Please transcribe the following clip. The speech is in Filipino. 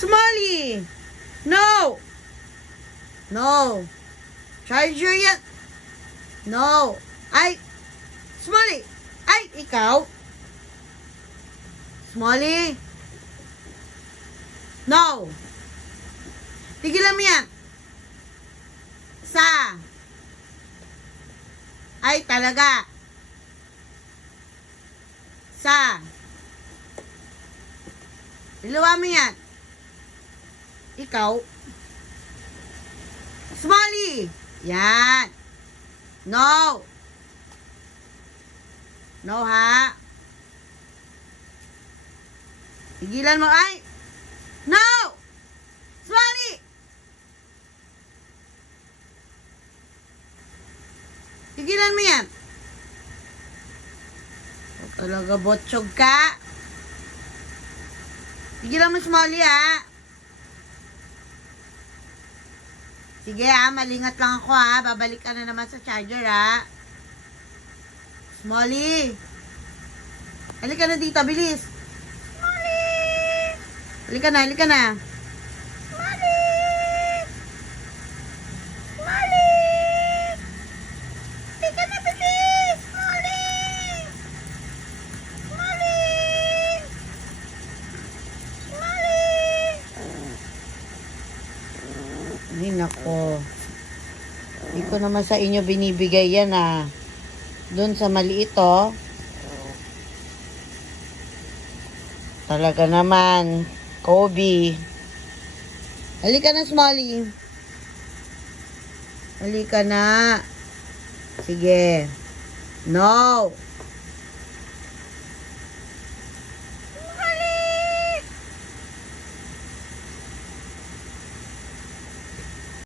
Smalley! No! No! Charger yan! No! Ay! Smalley! Ay! Ikaw! Smalley! No! Tigilan mo yan! Ay, talaga! Iluwa mo yan! Ikaw! Smalley! Yan! No! No, ha? Tigilan mo, ay! No! Smalley! Tigilan mo yan! Talaga, botsyog ka! Tigilan mo, Smalley, ha? Sige, ha? Malingat lang ako, ha? Babalik ka na naman sa charger, ha? Smalley! Halika na dito, bilis! Smalley! Halika na, halika na! Smalley! Smalley! Halika na, bilis! Smalley! Smalley! Smalley! Ay, nako. Hindi ko naman sa inyo binibigay yan, ah. Doon sa maliit, oh. Talaga naman. Kobe. Halika na, Smalley. Halika na. Sige. No.